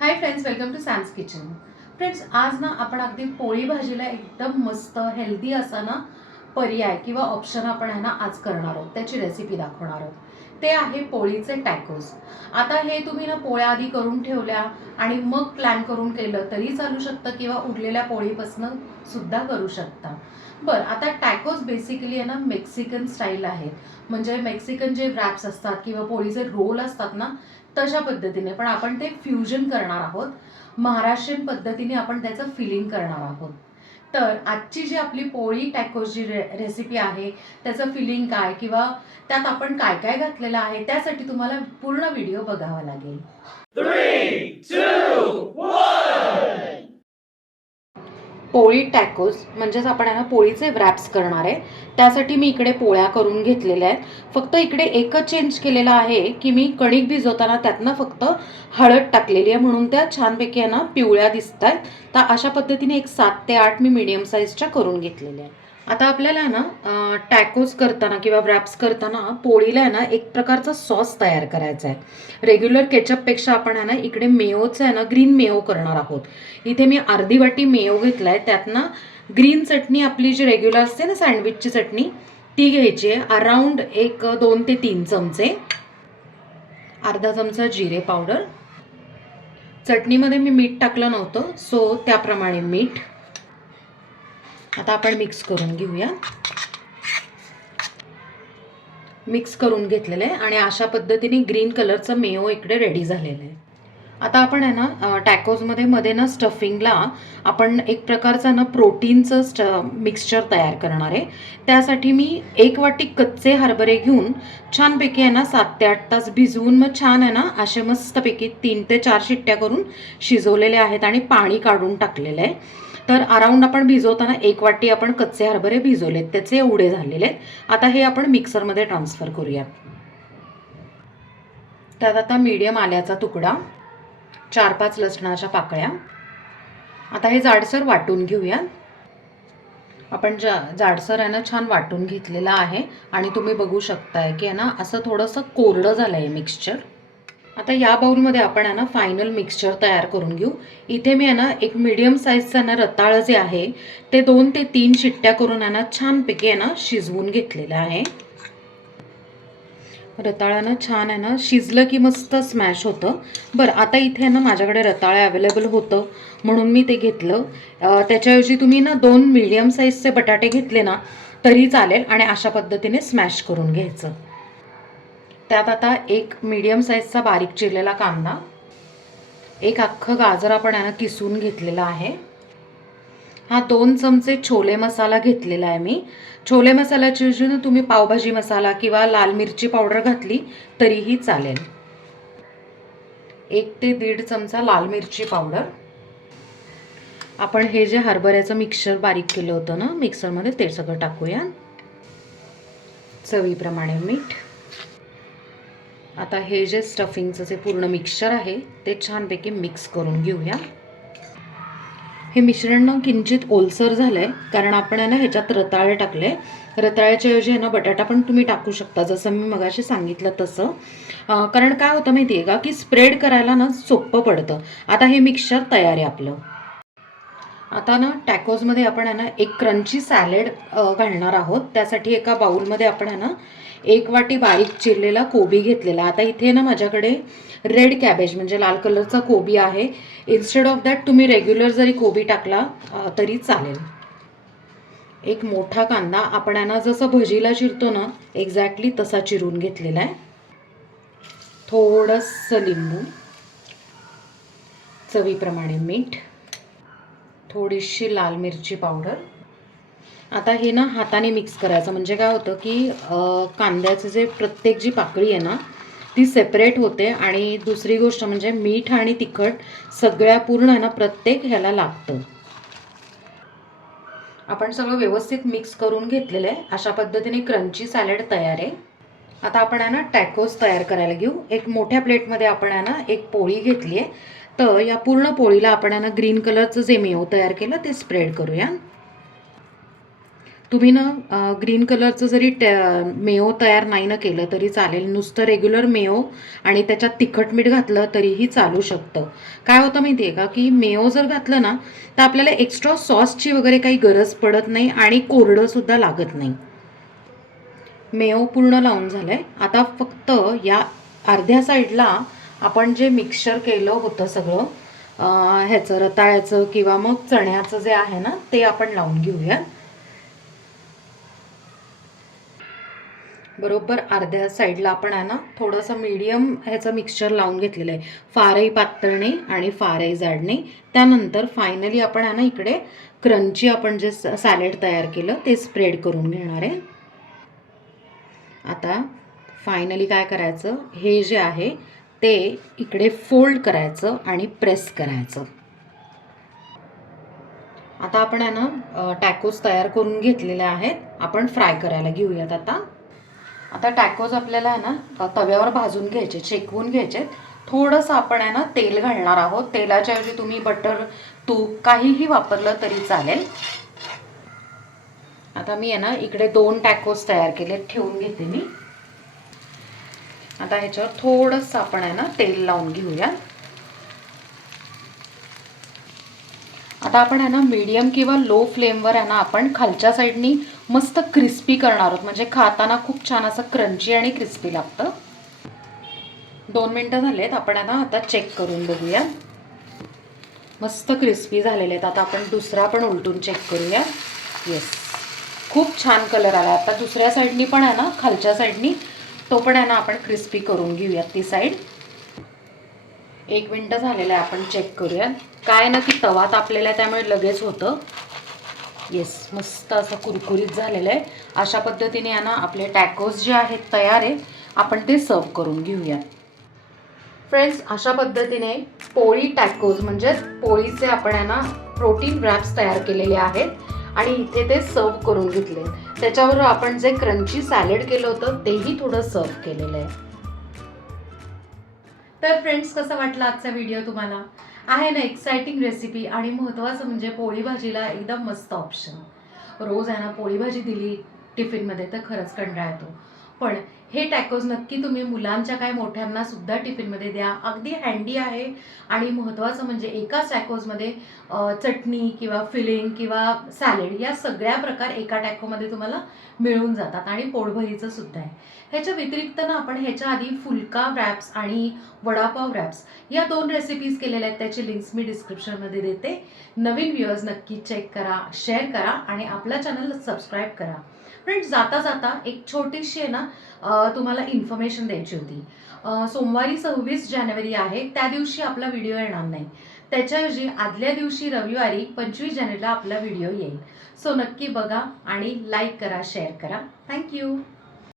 High friends, welcome to Sam's kitchen. Friends, आज ना आपण अगदी पोळी भाजीला एकदम मस्त हेल्दी असा ना पर्याय किंवा ऑप्शन आपण आहे ना आज करणार आहोत. त्याची रेसिपी दाखवणार आहोत. ते आहे पोळीचे टॅकोज. आता हे तुम्ही ना पोळ्या आधी करून ठेवल्या आणि मग प्लॅन करून केलं तरी चालू शकतं किंवा उरलेल्या पोळीपासून सुद्धा करू शकता. बरं, आता टॅकोज बेसिकली आहे ना मेक्सिकन स्टाईल आहेत. म्हणजे मेक्सिकन जे रॅप्स असतात किंवा पोळीचे रोल असतात ना तशा पद्धतीने, पण आपण ते फ्युजन करणार आहोत. महाराष्ट्रीयन पद्धतीने आपण त्याचं फिलिंग करणार आहोत. तर आजची जी आपली पोळी टॅकोची रेसिपी आहे त्याचं फिलिंग काय किंवा त्यात आपण काय काय घातलेलं आहे त्यासाठी तुम्हाला पूर्ण व्हिडिओ बघावा लागेल. 3, 2, 1. पोळी टॅकोज म्हणजेच आपण आहे ना पोळीचे व्रॅप्स करणार आहे. त्यासाठी मी इकडे पोळ्या करून घेतलेल्या आहेत. फक्त इकडे एकच चेंज केलेला आहे की मी कणिक भिजवताना त्यातनं फक्त हळद टाकलेली आहे म्हणून त्या छानपैकी आहे ना पिवळ्या दिसत आहेत. तर अशा पद्धतीने एक 7 ते 8 मी मीडियम साईजच्या करून घेतलेल्या आहेत. आता आपल्याला ना टॅकोज करताना किंवा व्रॅप्स करताना पोळीला आहे ना एक प्रकारचा सॉस तयार करायचा आहे. रेग्युलर केचपपेक्षा आपण आहे ना इकडे मेयोचं आहे ना ग्रीन मेयो करणार आहोत. इथे मी अर्धी वाटी मेयो घेतला आहे. त्यात ना ग्रीन चटणी आपली जी रेग्युलर असते ना सँडविचची चटणी ती घ्यायची आहे. अराउंड एक 2 ते 3 चमचे. अर्धा चमचा जिरे पावडर. चटणीमध्ये मी मीठ टाकलं नव्हतं सो त्याप्रमाणे मीठ. आता आपण मिक्स करून घेऊया. मिक्स करून घेतलेलं आहे आणि अशा पद्धतीने ग्रीन कलरचं मेयो इकडे रेडी झालेलं आहे. आता आपण आहे ना टॅकोजमध्ये मध्ये ना स्टफिंगला आपण एक प्रकारचं ना प्रोटीनचं मिक्सचर तयार करणार आहे. त्यासाठी मी 1 वाटी कच्चे हरभरे घेऊन छानपैकी आहे ना 7 ते 8 तास भिजवून मग छान आहे ना असे मस्तपैकी 3 ते 4 शिट्ट्या करून शिजवलेले आहेत आणि पाणी काढून टाकलेलं आहे. तर अराउंड आपण भिजवताना 1 वाटी आपण कच्चे हरभरे भिजवलेत, त्याचे एवढे झालेले आहेत. आता हे आपण मिक्सरमध्ये ट्रान्सफर करूया. त्यात आता मीडियम आल्याचा तुकडा, 4-5 लसणाच्या पाकळ्या. आता हे जाडसर वाटून घेऊया. आपण जाडसर आहे ना छान वाटून घेतलेलं आहे आणि तुम्ही बघू शकताय की आहे ना असं थोडंसं कोरडं झालं आहे मिक्सचर. आता या बाउलमध्ये आपण आहे ना फायनल मिक्सचर तयार करून घेऊ. इथे मी आहे ना एक मीडियम साईजचं ना रताळ जे आहे ते 2 ते 3 शिट्ट्या करून आहे ना छानपैकी आहे ना शिजवून घेतलेलं आहे. रताळानं छान आहे ना शिजलं की मस्त स्मॅश होतं. बरं, आता इथे ना माझ्याकडे रताळे अवेलेबल होतं म्हणून मी ते घेतलं. त्याच्याऐवजी तुम्ही ना 2 मीडियम साईजचे बटाटे घेतले ना तरी चालेल आणि अशा पद्धतीने स्मॅश करून घ्यायचं. त्यात आता एक मीडियम साईजचा बारीक चिरलेला कांदा, एक अख्खं गाजर आपण आहे ना किसून घेतलेला आहे. हा 2 चमचे छोले मसाला घेतलेला आहे मी. छोले मसाल्याच्या ऐवजी तुम्ही पावभाजी मसाला किंवा लाल मिरची पावडर घातली तरीही चालेल. 1 ते 1.5 चमचा लाल मिरची पावडर. आपण हे जे हरभऱ्याचं मिक्सचर बारीक केलं होतं ना मिक्सरमध्ये ते सगळं टाकूया. चवीप्रमाणे मीठ. आता हे जे स्टफिंगचं जे पूर्ण मिक्सचर आहे ते छानपैकी मिक्स करून घेऊया. हे मिश्रण ना किंचित ओलसर झालं आहे कारण आपण आहे ना ह्याच्यात रताळे टाकले. रताळ्याच्या ऐवजी आहे ना बटाटा पण तुम्ही टाकू शकता जसं मी मगाशी सांगितलं तसं. कारण काय होतं माहिती आहे का की स्प्रेड करायला ना सोपं पडतं. आता हे मिक्सचर तयार आहे आपलं. आता ना टॅकोजमध्ये आपण आहे ना एक क्रंची सॅलेड घालणार आहोत. त्यासाठी एका बाउलमध्ये आपण आहे ना 1 वाटी बारीक चिरलेला कोबी घेतलेला. आता इथे ना माझ्याकडे रेड कॅबेज म्हणजे लाल कलरचा कोबी आहे. इन्स्टेड ऑफ दॅट तुम्ही रेग्युलर जरी कोबी टाकला तरी चालेल. एक मोठा कांदा आपण आहे ना जसं भजीला चिरतो ना एक्झॅक्टली तसा चिरून घेतलेला आहे. थोडंसं लिंबू, चवीप्रमाणे मीठ, थोडीशी लाल मिरची पावडर. आता हे ना हाताने मिक्स करायचं म्हणजे काय होतं की कांद्याचं जे प्रत्येक जी पाकळी आहे ना ती सेपरेट होते आणि दुसरी गोष्ट म्हणजे मीठ आणि तिखट सगळ्या पूर्ण आहे ना प्रत्येक ह्याला लागतं. आपण सगळं व्यवस्थित मिक्स करून घेतलेलं आहे. अशा पद्धतीने क्रंची सॅलड तयार आहे. आता आपण आहे ना टॅकोज तयार करायला घेऊ. एक मोठ्या प्लेटमध्ये आपण आहे ना एक पोळी घेतली आहे. तर या पूर्ण पोळीला आपण आहे ना ग्रीन कलरचं जे मेयो तयार केलं ते स्प्रेड करूया. तुम्ही ना ग्रीन कलरचं जरी मेयो तयार नाही ना केलं तरी चालेल, नुसतं रेग्युलर मेयो आणि त्याच्यात तिखट मीठ घातलं तरीही चालू शकतं. काय होतं माहिती आहे का, की मेयो जर घातलं ना तर आपल्याला एक्स्ट्रा सॉसची वगैरे काही गरज पडत नाही आणि कोरडंसुद्धा लागत नाही. मेयो पूर्ण लावून झालं आहे. आता फक्त या अर्ध्या साईडला आपण जे मिक्सचर केलं होतं सगळं ह्याचं रताळ्याचं किंवा मग चण्याचं जे आहे ना ते आपण लावून घेऊया. बरोबर अर्ध्या साईडला आपण आहे ना थोडंसं मीडियम ह्याचं मिक्सचर लावून घेतलेलं आहे, फारही पातळ नाही आणि फारही जाड नाही. त्यानंतर फायनली आपण आहे ना इकडे क्रंची आपण जे सॅलेड तयार केलं ते स्प्रेड करून घेणार आहे. आता फायनली काय करायचं, हे जे आहे ते इकडे फोल्ड करायचं आणि प्रेस करायचं. आता आपण आहे ना टॅकोज तयार करून घेतलेले आहेत, आपण फ्राय करायला घेऊयात. आता टॅकोज आपल्याला आहे ना तव्यावर भाजून घ्यायचे, शेकवून घ्यायचे. थोडंसं आपण आहे ना तेल घालणार आहोत. तेलाच्या ऐवजी तुम्ही बटर, तूप काहीही वापरलं तरी चालेल. आता मी आहे ना इकडे 2 टॅकोज तयार केले, ठेवून घेते मी. आता ह्याच्यावर थोडंसं आपण आहे ना तेल लावून घेऊया. आता आपण आहे ना मीडियम किंवा लो फ्लेमवर आहे ना आपण खालच्या साईडनी मस्त क्रिस्पी करणार आहोत, म्हणजे खाताना खूप छान असं क्रंची आणि क्रिस्पी लागतं. 2 मिनटं झालेत, आपण आहे ना आता चेक करून बघूया. मस्त क्रिस्पी झालेले आहेत. आता आपण दुसरा पण उलटून चेक करूया. येस, खूप छान कलर आला. आता दुसऱ्या साईडनी पण आहे ना खालच्या साईडनी तो पण आहे ना आपण क्रिस्पी करून घेऊयात ती साईड. 1 मिनटं झालेलं आहे, आपण चेक करूया. काय ना की तवा तापलेला आहे त्यामुळे लगेच होतं. येस, मस्त असं कुरकुरीत झालेलं आहे. अशा पद्धतीने आहे ना आपले टॅकोज जे आहेत तयार आहे, आपण ते सर्व करून घेऊया. फ्रेंड्स, अशा पद्धतीने पोळी टॅकोज म्हणजे पोळीचे आपण आहे ना प्रोटीन रॅप्स तयार केलेले आहेत आणि इथे ते सर्व करून घेतले. त्याच्यावर आपण जे क्रंची सॅलेड केलं होतं तेही थोडं सर्व केलेलं आहे. तर फ्रेंड्स, कसं वाटलं आजचा व्हिडिओ तुम्हाला? आहे ना एक्साइटिंग रेसिपी आणि महत्त्वाचं म्हणजे पोळी भाजीला एकदम मस्त ऑप्शन. रोज आहे ना पोळी भाजी दिली टिफिनमध्ये तर खरंच कंटाळा येतो. पण हे टॅकोज नक्की तुम्ही मुलांच्या काय मोठ्यांना सुद्धा टिफिनमध्ये द्या. अगदी हँडी आहे आणि महत्त्वाचं म्हणजे एकाच टॅकोजमध्ये चटणी किंवा फिलिंग किंवा सॅलेड या सगळ्या प्रकार एका टॅकोमध्ये तुम्हाला मिळून जातात आणि पोटभरीचं सुद्धा आहे. ह्याच्या व्यतिरिक्त ना आपण ह्याच्या आधी फुलका रॅप्स आणि वडापाव रॅप्स या 2 रेसिपीज केलेल्या आहेत. त्याची लिंक्स मी डिस्क्रिप्शनमध्ये देते. नवीन व्ह्यूअर्स नक्की चेक करा, शेअर करा आणि आपल्या चॅनलला सबस्क्राईब करा. फ्रेंड्स, जाता जाता एक छोटीशी आहे ना तुम्हाला इन्फॉर्मेशन द्यायची होती. सोमवारी 26 जानेवारी आहे, त्या दिवशी आपला व्हिडिओ येणार नाही. त्याच्याऐवजी आदल्या दिवशी रविवारी 25 जानेवारीला आपला व्हिडिओ येईल. सो नक्की बघा आणि लाईक करा, शेअर करा. थँक्यू.